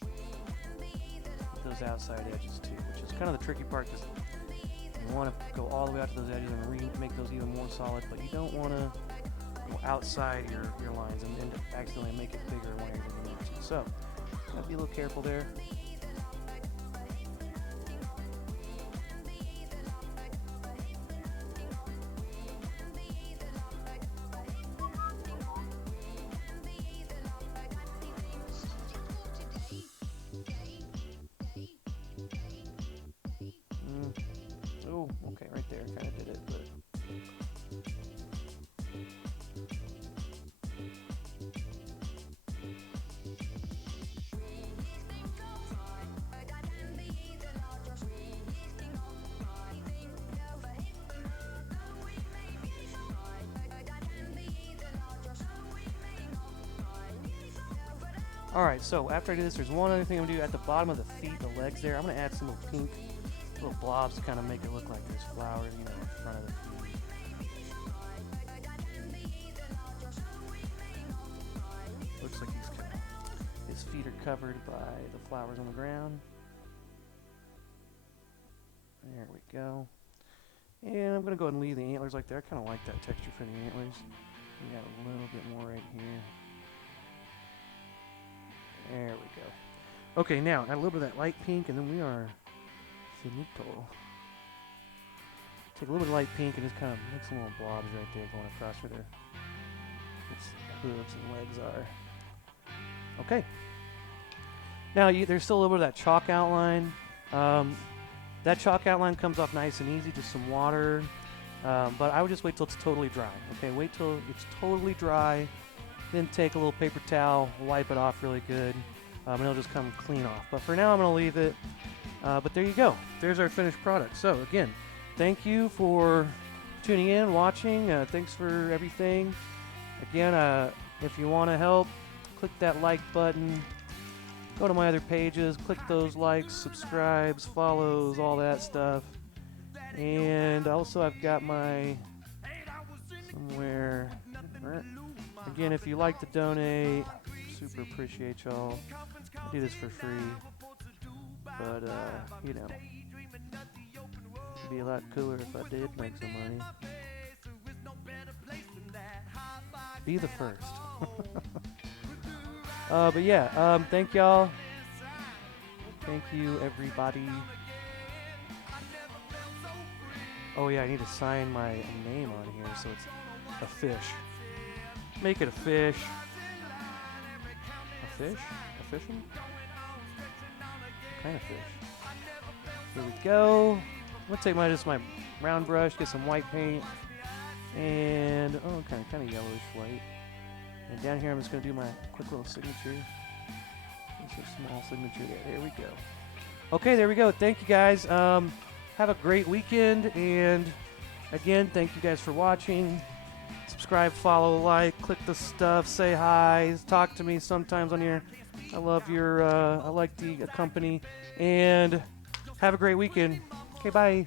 With those outside edges too, which is kind of the tricky part because you want to go all the way out to those edges and make those even more solid, but you don't want to go outside your lines and then accidentally make it bigger when you're going to. So, got to be a little careful there. Oh, okay, right there, kind of did it, but... Alright, so after I do this, there's one other thing I'm going to do at the bottom of the feet, the legs there. I'm going to add some little pink little blobs to kind of make it look like there's flowers, you know, in front of the feet. Looks like his feet are covered by the flowers on the ground. Okay, so now I'm going to add some little pink little blobs to kind of make it look like there's flowers, you know, in front of the feet. Looks like his feet are covered by the flowers on the ground. Looks like he's kind of, his feet are covered by the flowers on the ground. Looks like he's kind of, his feet are covered by the flowers on the ground. go. And I'm going to go ahead and leave the antlers like that. I kind of like that texture for the antlers. We got a little bit more right here. There we go. Okay, now add a little bit of that light pink, and then we are finito. Take a little bit of light pink and just kind of make some little blobs right there going across where their hooves and legs are. Okay. Now there's still a little bit of that chalk outline. That chalk outline comes off nice and easy, just some water. But I would just wait till it's totally dry. Okay, wait till it's totally dry. Then take a little paper towel, wipe it off really good, and it'll just come clean off. But for now, I'm going to leave it. But there you go. There's our finished product. So again, thank you for tuning in, watching. Thanks for everything. Again, if you want to help, click that like button. Go to my other pages, click those likes, subscribes, follows, all that stuff. And also I've got my somewhere. Again, if you like to donate, super appreciate y'all. I do this for free. But, you know, it'd be a lot cooler if I did make some money. Be the first. But yeah, thank y'all. Thank you, everybody. Oh yeah, I need to sign my name on here, so it's a fish. Make it a fish. A fish? A fishing? What kind of fish? Here we go. I'm gonna take just my round brush, get some white paint, and kind of yellowish white. And down here, I'm just gonna do my quick little signature. Just a small signature there. There we go. Okay, there we go. Thank you guys. Have a great weekend, and again, thank you guys for watching. Subscribe, follow, like, click the stuff, say hi, talk to me sometimes on here. I love I like the company, and have a great weekend. Okay, bye.